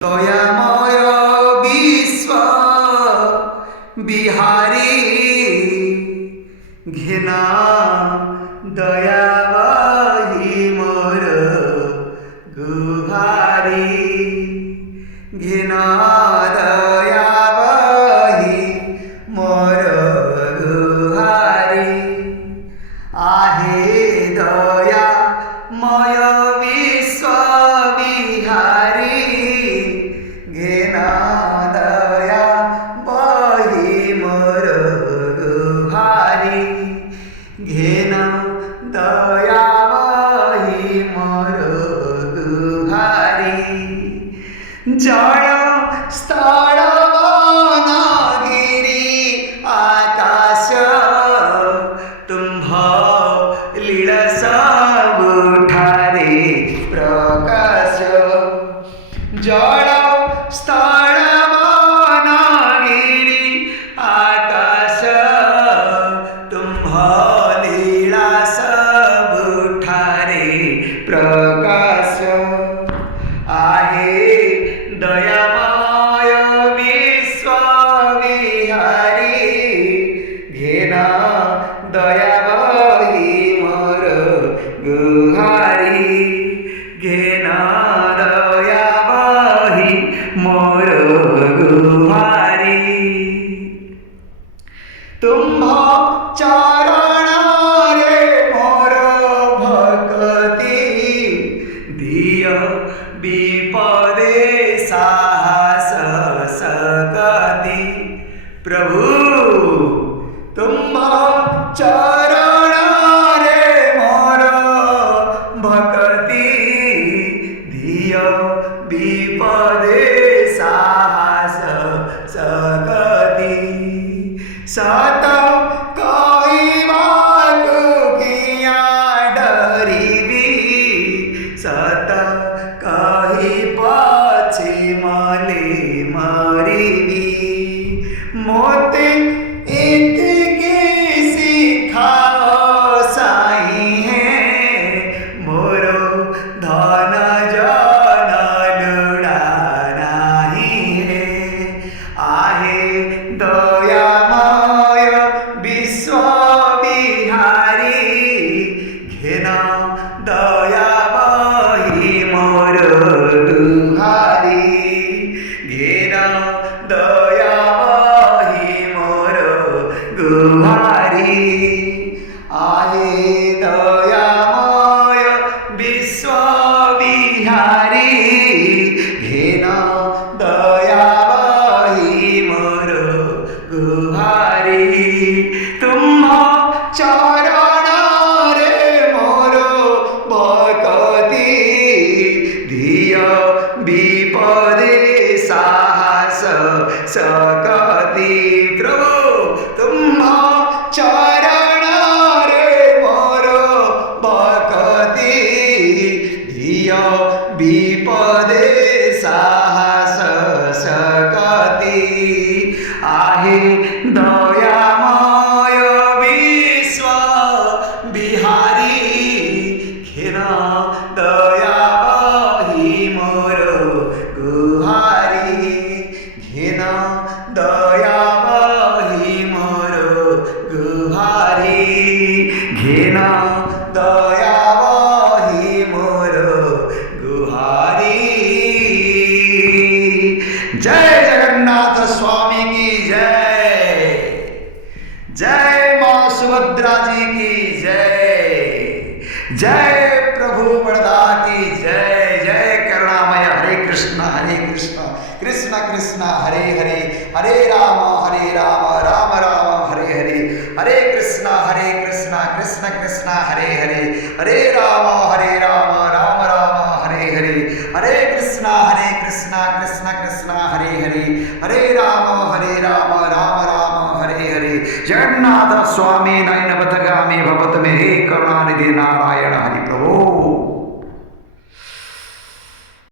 দয়াময় বিশ্ব বিহারী ঘেনা দয়াবহি মোর গুহারি ঘেনা দয়াবহি মোর গুহারি आहे दयामय विश्व बिहारी घेना दया बही मोर गुहारी घेना दया बही मोर गुहारी जल स्थल वनगिरी आकाश तुम्भ लीला सबुठारे प्रकाश जल स्थल वनगिरी आकाश तुम्भ लीला सबुठारे प्रकाश आहे दयामय विश्व बिहारी घेना दया बही मोर गुहारी घेना दया बही मोर गुहारी तुम्भ चरण रे मोर भक्ति दिय विपदे साहस सकति प्रभु तुम्भ चरण रे मोर भक्ति दिय विपदे साहस सकति सत कहिबाकु किया डरिबी सत कहि पछि मले मरिबी मोते इतके सिखाओ साई है मोरो धन जन लुड़ा नाही है आहे दयामय विश्व बिहारी घेना दया बही मोर दुहारी घेना दया बही मोर गुहारी आहे दयामय विश्व बिहारी घेना दया बही मोर गुहारी तुम्भ चरण रे मोर भक्ति धिय विपदे साहस सकति प्रभु तुम्भ चरण रे मोर भक्ति धिय विपदे साहस सकति आहे दयामय विश्व बिहारी घेना दया बही मोर गुहारी घेना दया बही मोर गुहारी घेना दया बही मोर गुहारी जय जगन्नाथ स्वामी की जय जय मां सुभद्रा जी की जय जय प्रभु बड़दा की जय जय करुणामय हरे कृष्ण कृष्ण कृष्ण हरे हरे हरे राम राम राम हरे हरे हरे कृष्ण कृष्ण कृष्ण हरे हरे हरे राम राम राम हरे हरे हरे कृष्ण कृष्ण कृष्ण हरे हरे हरे राम राम राम हरे हरे जगन्नाथ स्वामी नयनपथगामी भवत मे हे करुणानिधि नाथ